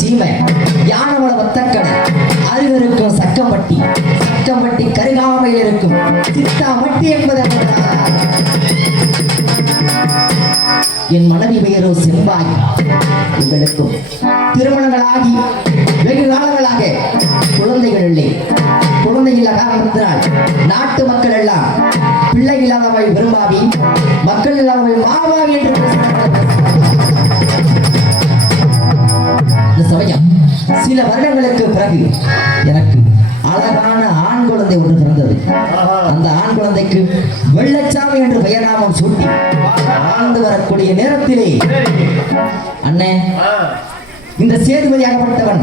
சீமை யானவள வத்தக்கடை அருகருக்கும் சக்கம்பட்டி சக்கம்பட்டி கருகாமையில் இருக்கும் சித்தாமட்டி என்பது என் மனைவி பெயரோ செம்பாய். எங்களுக்கும் திருமணங்களாகி வெகு காலங்களாக குழந்தைகள் இல்லை. குழந்தை இல்ல காரணத்தினால் நாட்டு மக்கள் எல்லாம் பிள்ளை இல்லாதவை விரும்பாவி, மக்கள் இல்லாதவை மாவாவி என்று சமயம் சில வருடங்களுக்கு பிறகு எனக்கு அழகான ஆண் குழந்தை ஒன்று பிறந்தது. அந்த ஆண் குழந்தைக்கு வெள்ளச்சாமி என்று பெயர் நாமம் சூட்டி ஆழ்ந்து வரக்கூடிய நேரத்திலே அண்ணே இந்த சேதுபதியாகப்பட்டவன்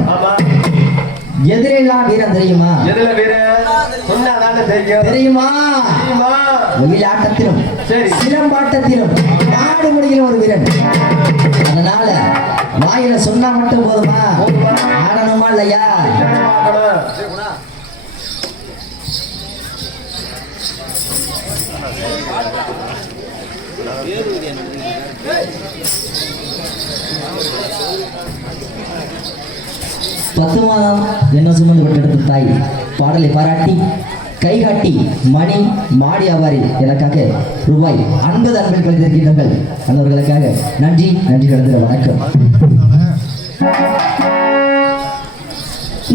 எதிரெல்லாம் வீரன் தெரியுமா? தெரியுமா? ஒயிலாட்டத்திலும் சிலம்பாட்டத்திலும் நாடு முடிகிற ஒரு வீரன். அதனால வாயில சொன்னா மட்டும் போதுமா, ஆடணுமா இல்லையா? பத்து மாதம் என்ன சுமந்து பெற்றெடுத்த தாய் பாடலை பாராட்டி கைகாட்டி மணி மாடி ஆவாரி எனக்காக ரூபாய் 50 அன்பில் கழித்திருக்கின்றார்கள். அந்தவர்களுக்காக நன்றி நன்றி கடந்த வணக்கம்.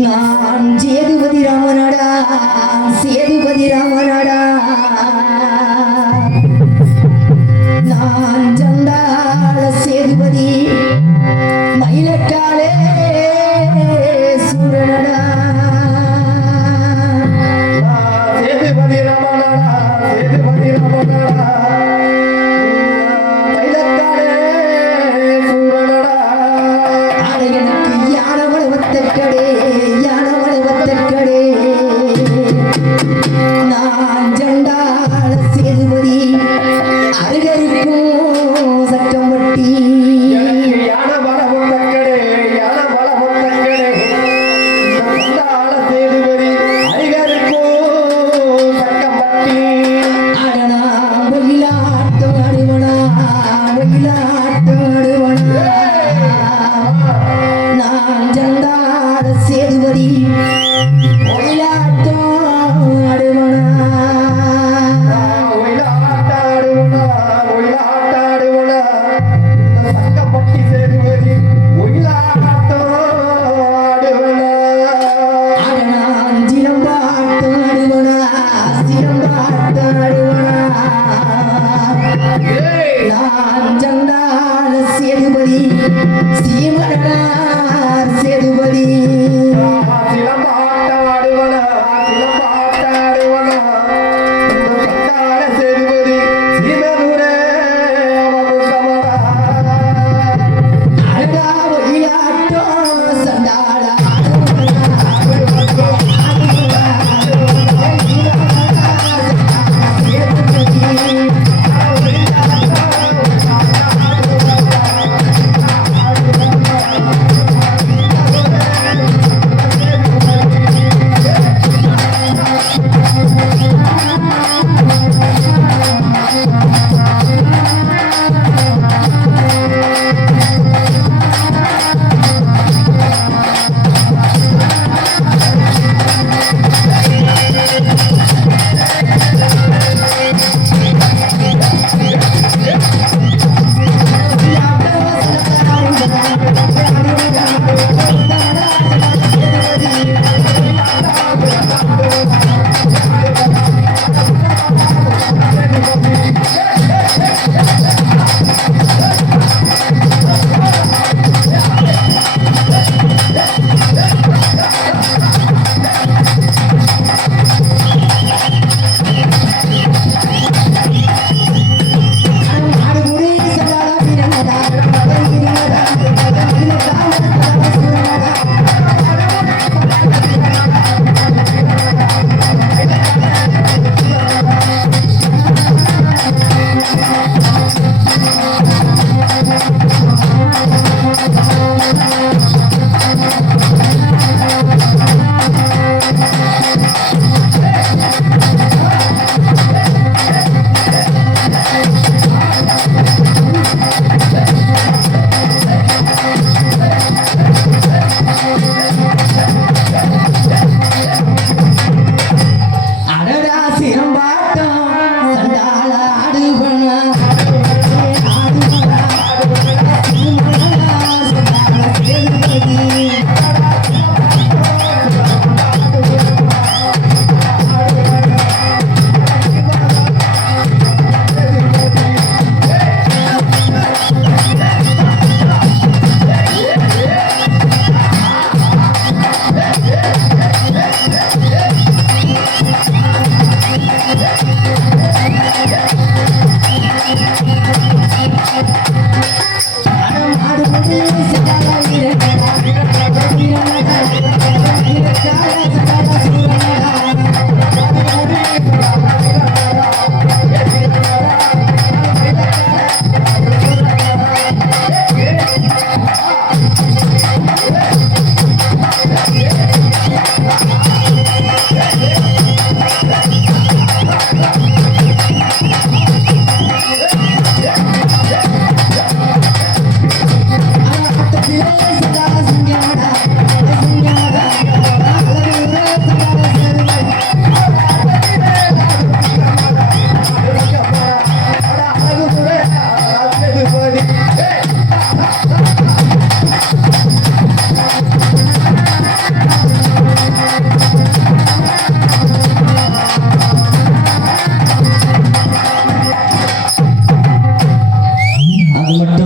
நான் சேதுபதி ராமனடா, சேதுபதி ராமனடா, நான் சண்டாள சேதுபதி மயிலக்காலே சூரனடா.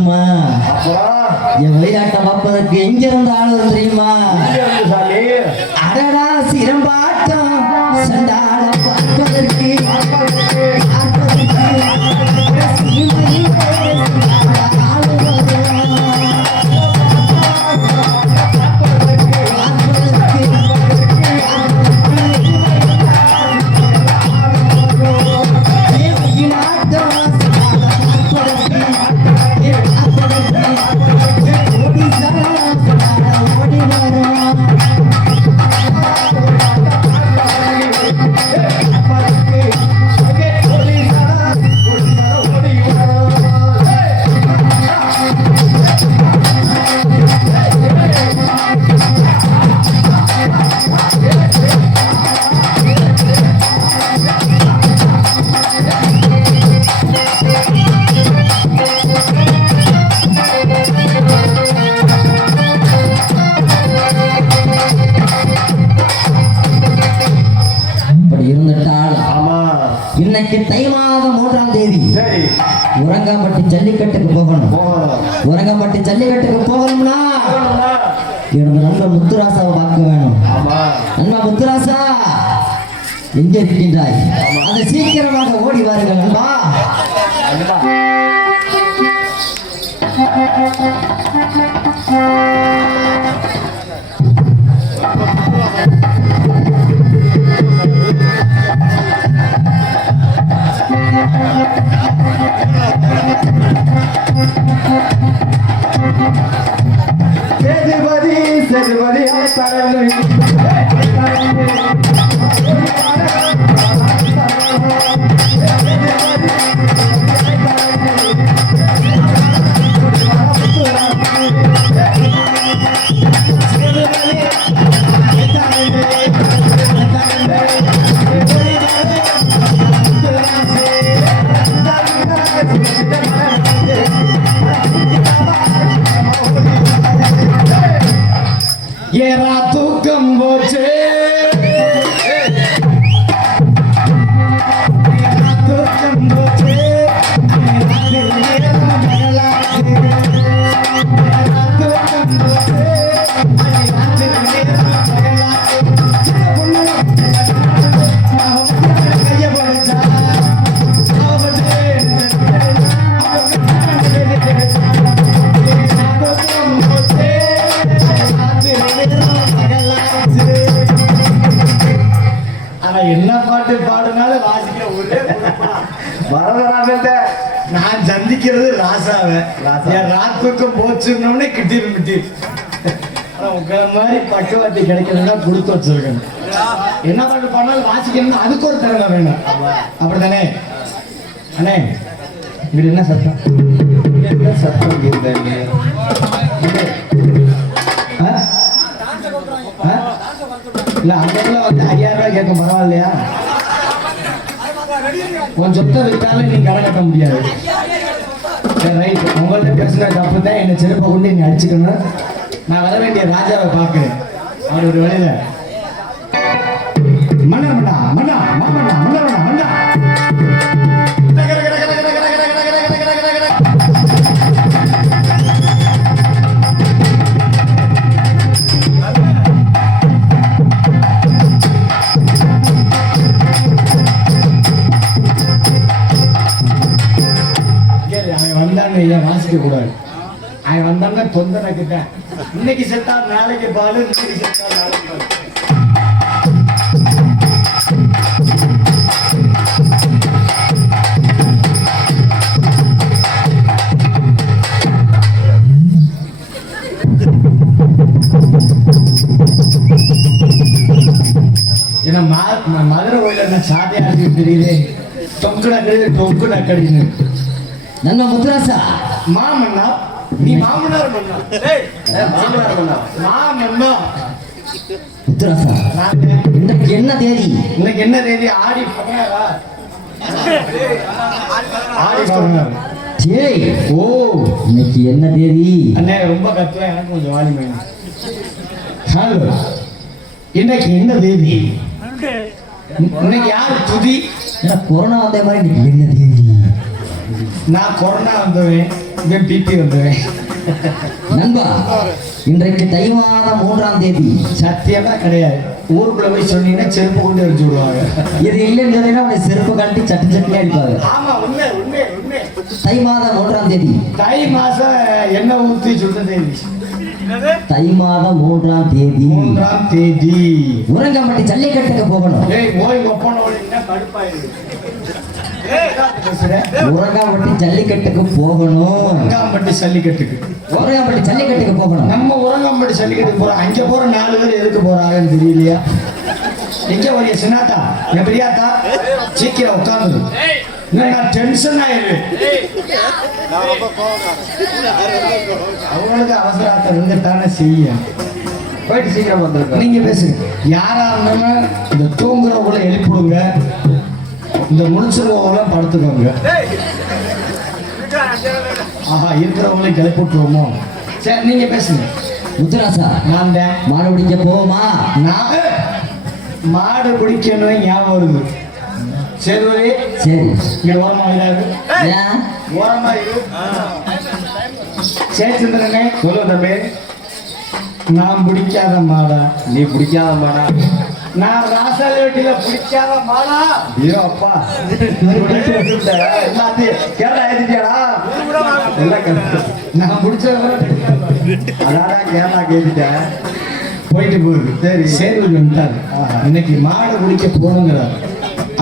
மட்டுமா என் விளையாட்டை பார்ப்பதற்கு எங்க இருந்து ஆளு தெரியுமா? அடடா சிரம்பாட்டம் சண்டாளம் பார்ப்பதற்கு இன்னைக்கு தை மாதம் 3ஆம் தேதி உரங்காம்பட்டி ஜல்லிக்கட்டுக்கு போகணும். உரங்காம்பட்டி ஜல்லிக்கட்டுக்கு போகணும்னா எனது நண்பர் முத்துராசாவை பார்க்க வேணும். நண்பா முத்துராசா எங்கே இருக்கின்றாய்? அதை சீக்கிரமாக ஓடி வாருங்கள் நண்பா. சேதுபதி ஏரா தூக்கம் போச்சு தூக்கம் போச்சு கைய படிச்சா என்ன பாட்டு பாடுனாலும் வாசிக்கிற ஒரே வரதராம நான் சந்திக்கிறது ராசாவை. ராத்துக்கும் போச்சுன்னே கிட்டிரு ஆனா உங்களை மாதிரி பக்கவாட்டி கிடைக்கணும்னா கொடுத்து வச்சிருக்கேன். என்ன பாட்டு பாடினாலும் வாசிக்கணும்னா அதுக்கு ஒரு திறமை வேணும். அப்படித்தானே அண்ணே? இங்க என்ன சத்தம்? என்ன சத்தம்? இல்ல அந்த வந்து 5000 ரூபாய் கேட்க பரவாயில்லையா? உன் சொத்தை விட்டாலும் நீ கடை கட்ட முடியாது. ரைட், உங்கள்ட்ட பேசுன தப்பு தான். என்னை செருப்பை கொண்டு நீ அடிச்சுக்கணும். நான் வர வேண்டிய ராஜாவை பார்க்கிறேன். அவர் ஒரு வழியில மன்னா மன்னா மன்னா மாமன்னா மன்னா மன்னா வாசிக்க கூடாது. அவன் வந்தாங்க தொந்தரக்கிட்டேன். இன்னைக்கு செத்தா நாளைக்கு பாலு, இன்னைக்கு செத்தா நாளைக்கு பாலு. ஏன்னா மதுரை கோயில என்ன சாதியா இருக்கு தெரியுது. தொங்கு நக்கடின்னு நண்பா முத்துராசா மாமன்னா நீ மாமனார் மன்னா மாமனார் மன்னா மாமன்னா முத்துராசா இன்னைக்கு என்ன தேதி? இன்னைக்கு என்ன தேதி? ஆடி 16. ஆடி 16. ஜெய் ஓ இன்னைக்கு என்ன தேதி? அண்ணே ரொம்ப கத்துவா, எனக்கு கொஞ்சம் வாலி வேணும். ஹலோ, இன்னைக்கு என்ன தேதி? இன்னைக்கு யாரு துதி? கொரோனா வந்த மாதிரி இன்னைக்கு என்ன தேதி? நான் கொரோனா வந்துவேன், இவன் பிபி வந்துவேன். நண்பா, இன்றைக்கு தை மாதம் 3ஆம் தேதி. சத்தியமா கிடையாது. ஊருக்குள்ள போய் சொன்னீங்கன்னா செருப்பு கொண்டு அடிச்சு விடுவாங்க. இது இல்லைன்னு சொன்னீங்கன்னா அவனை செருப்பு கழட்டி சட்டு சட்டிலே அடிப்பாங்க. ஆமா, உண்மை உண்மை உண்மை. தை மாதம் 3ஆம் தேதி. தை மாசம் என்ன ஊத்தி சுத்த தேதி? தை மாதம் 3ஆம் தேதி. 3ஆம் தேதி உரங்கம்பட்டி ஜல்லிக்கட்டுக்கு போகணும். ஓய் ஒப்பனோட என்ன கடுப்பாயிருக்கு. உரங்காம்பட்டி ஜல்லிக்கட்டுக்கு போகணும். உரங்காம்பட்டி ஜல்லிக்கட்டுக்கு போகணும். நம்ம உரங்காம்பட்டி ஜல்லிக்கட்டுக்கு போறோம். அங்க போற 4 பேர் எதுக்கு போறாங்கன்னு தெரியலையா? எங்க வரைய சின்னாத்தா, என் பெரியாத்தா, சீக்கிரம் உட்காந்து நான் டென்ஷன் ஆயிடுவேன். அவங்களுக்கு அவசரத்தை இருந்துட்டானே செய்ய. போயிட்டு சீக்கிரம் வந்துருங்க. நீங்க பேசுங்க. யாரா இருந்தாலும் இந்த தூங்குறவங்கள எழுப்பிடுங்க, இந்த முடிச்சிருவவங்கள படுத்துக்கோங்க. ஆஹா, இருக்கிறவங்களையும் கிளப்பி விட்டுருவோமோ? சரி, நீங்க பேசுங்க. முத்துராசா, நான் தான் மாடு பிடிக்க போவோமா? நான் மாடு பிடிக்கணும் ஞாபகம் வருது. சரி சரி, இங்க ஓரமா இருக்கு, ஏன்? ஓரமா இரு. சரி சந்திரனே, சொல்லு தம்பி. நான் பிடிக்காத மாடா? நீ பிடிக்காத மாடா? நான் ராசாலி வெட்டியில பிடிக்காத மாடா? ஐயோ அப்பா, எல்லாத்தையும் கேரளா ஏத்திட்டியாடா? நான் பிடிச்ச அதான் கேரளா கேட்டுட்டேன். போயிட்டு போகுது. சரி சரி வந்துட்டாரு. இன்னைக்கு மாடை பிடிக்க போகணுங்கிறார்.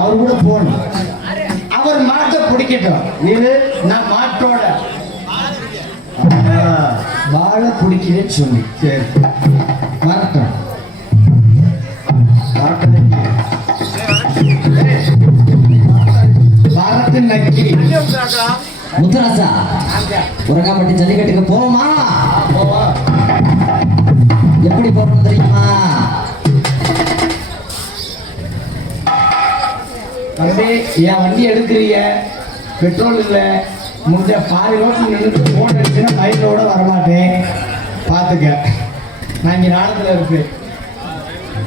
அவர் கூட போகணும். அவர் மாட்டை பிடிக்கட்டும். இது நான் மாட்டோட வாழை பிடிக்கிறேன்னு சொல்லி. சரி வரட்டும். வரட்டு நக்கி. முத்துராசா, உரங்காம்பட்டி ஜல்லிக்கட்டுக்கு போவோமா? போவா. எப்படி போறோம் தெரியுமா? தம்பி, என் வண்டி எடுக்கிறிய, பெட்ரோல் இல்லை, முடிஞ்ச பாதி ரோட்டில் நின்று போன் அடிச்சுன்னா பைக்கோட வரமாட்டேன். பார்த்துக்க, நான் இங்கே நாடத்தில் இருப்பேன்.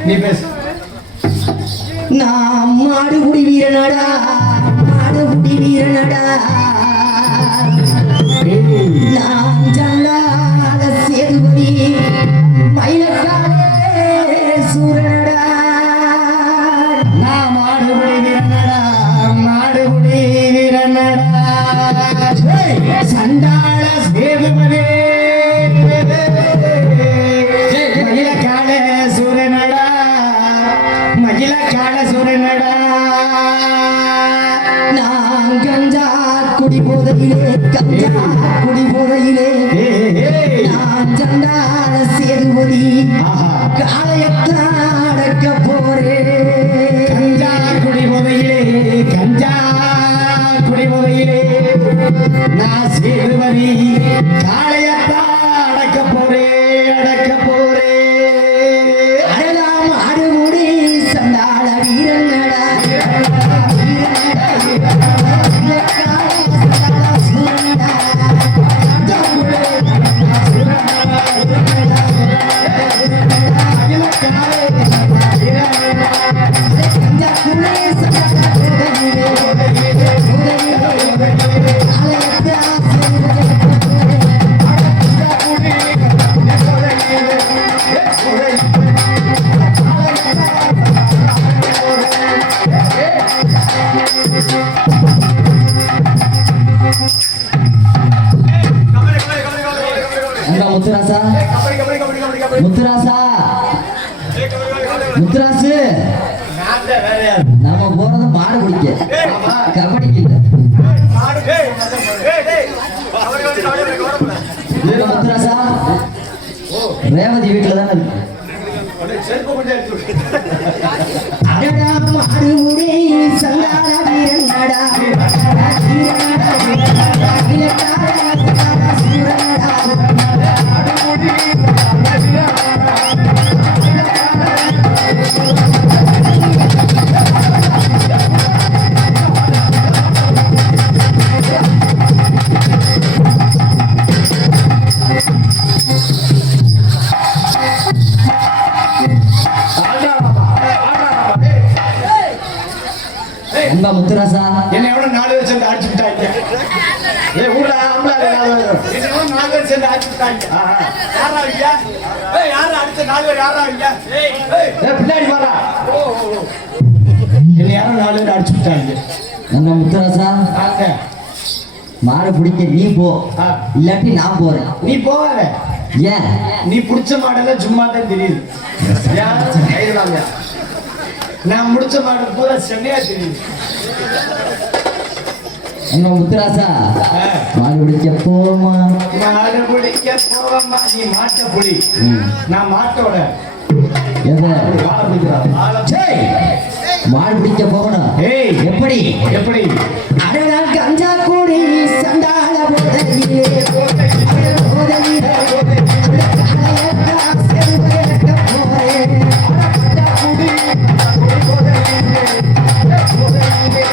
நீ பேசு. நான் மாடுபுடி வீரனடா, மாடுபுடி வீரனடா, நான் ஜல்லாத சேதுபதி, மயிலக்காலே சூரனடா. நான் மாடுபுடி வீரனடா, மாடுபுடி வீரனடா, சண்டாள சேதுபதி, மயிலக்கால சூரனடா, மயிலக்கால சூரனடா. நான் கஞ்சா குடி போதையிலே, கஞ்சா குடி போதையிலே, நான் ஜண்டாத சேதுபதி, காளையத்தாடக்க போறேன். கஞ்சா குடி போதையிலே, கஞ்சா குடி போதையிலே, நான் சேதுபதி காளையத்தா அடக்க போறேன், அடக்க போறேன். அடலாம் அடுமுடி சண்டாள வீரனடா, முத்துராசா, முத்துராசா, முத்துராசு, நம்ம போறது மாடு பிடிக்க, கபடிக்கு இல்ல. முத்துராசா, ரேவதி வீட்டுல தானே இருக்கு. அடடா மாடுமுடி சந்தான வீரனடா, முத்துராசா, என்ன எவ்வளவு 4 வருஷம் அடிச்சுட்டாங்க. ஏய் ஊடா அம்மாடா இதெல்லாம் 4 பேர் சேர்ந்து அடிச்சுட்டாங்க. யாரா இங்க? யாரா அடிச்ச 4 பேர் யாரா இங்க? ஏய் பின்னாடி வாடா என்ன யாரும் 4 பேர் அடிச்சுட்டாங்க. நம்ம முத்துராசா ஆங்க. மாடு பிடிக்க நீ போ, இல்லாட்டி நான் போறேன். நீ போவாத. ஏன்? நீ புடிச்ச மாடெல்லாம் சும்மா தான் தெரியுது. நான் முடிச்ச மாடு பூரா சென்னையா தெரியுது. நம்ம முத்துராசா மாடு பிடிக்க போமா. மாடு பிடிக்க போவமா. நீ மாட்ட புடி. நான் மாட்டோட எதை? வாழை பிடிக்கிறான். சரி, மாடு பிடிக்க போகணும். ஏய் எப்படி? எப்படி? அடடா கஞ்சா கூடி சண்டால போதையிலே போதையிலே காலையட்டா செல்வட்ட போறேன். அடடா கூடி போதையிலே போதையிலே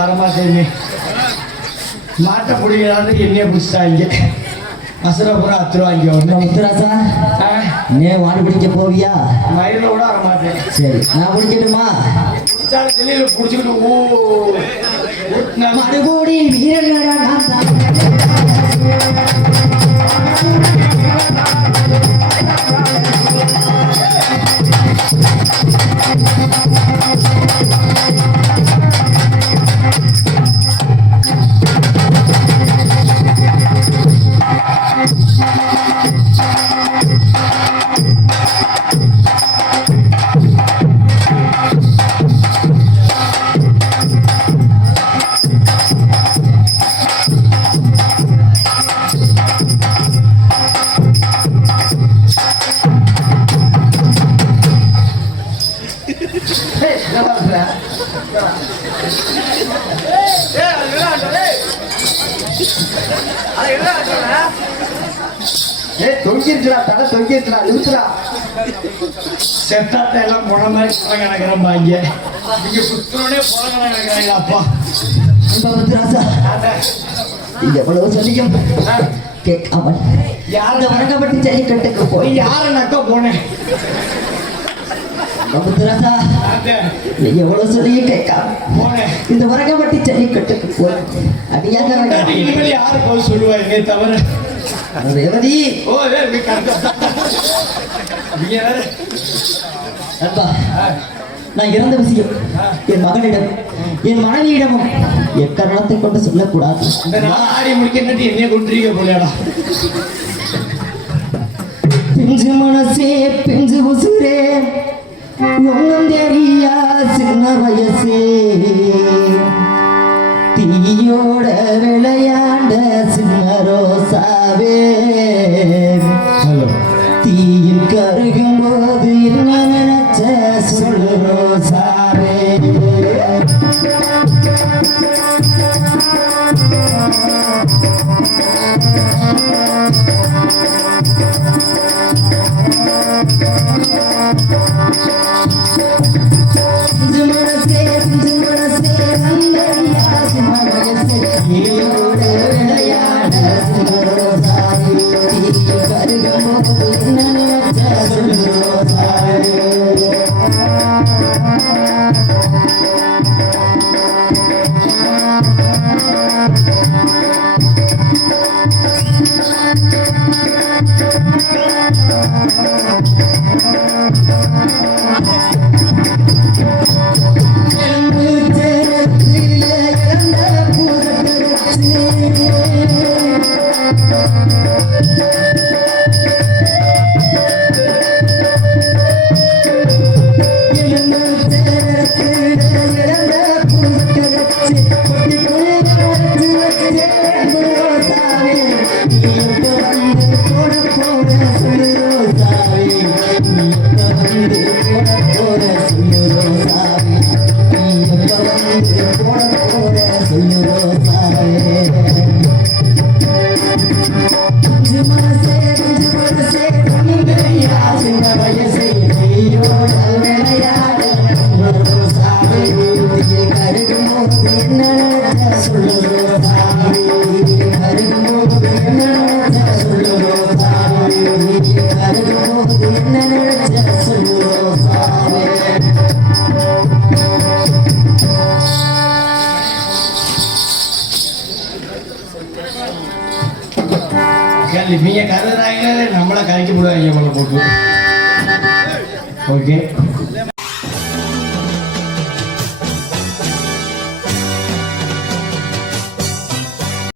வரமாட்டேன்னு மாட்டை பிடிக்கிறாரு. என்னைய பிடிச்சிட்டாங்க. அசுரபுரம் அத்துருவாங்க. ஒன்று முத்துராசா நீ மாடு பிடிக்க போவியா? மயில கூட வரமாட்டேன். சரி, நான் பிடிக்கட்டுமா? பிடிச்சாலும் தெரியல பிடிச்சிக்கிட்டு மாடு கூடி வீரர்களா நான் தான். தொங்கிருச்சுடா தலை தொங்கிருச்சுடா நிறுத்துடா. செத்தாட்ட எல்லாம் போன மாதிரி புறங்க நடக்கிறம்பாங்க. இங்க புத்தனோடே புறங்க நடக்கிறாங்க. அப்பா முத்துராசா இது எவ்வளவு சொல்லியும் கேட்காமல் யாரு வணக்கப்பட்டு ஜல்லிக்கட்டுக்கு போய் போய் யாருனாக்கா போனேன். முத்துராசா நீ எவ்வளவு சொல்லியும் கேட்காம போனேன். இந்த வரகப்பட்டி ஜல்லிக்கட்டுக்கு போய் அடியாக இனிமேல் யாரு போய் சொல்லுவா என்னை தவிர. ரேவதி ஓ அப்பா, நான் இறந்த விஷயம் என் மகனிடம் என் மனைவியிடமும் எக்காரணத்தை கொண்டு சொல்லக்கூடாது. இந்த நாள் ஆடி முடிக்கிட்டு என்னைய கொண்டிருக்க போலியாடா. பிஞ்சு மனசே பிஞ்சு உசுரே ஒன்னும் தெரியா சின்ன வயசே தீயோட விளையாண்ட சின்ன ரோசாவே தீயில் கருகும் போது என்ன நினைச்ச சொல்லு ரோசாவே. பிஞ்சு கருகும்போது என்ன நினைச்ச சொல்லுவோம் சாமி. இவங்க கருதுறாங்க நம்மளை கரைக்கி போடுவாங்க போட்டு ஓகே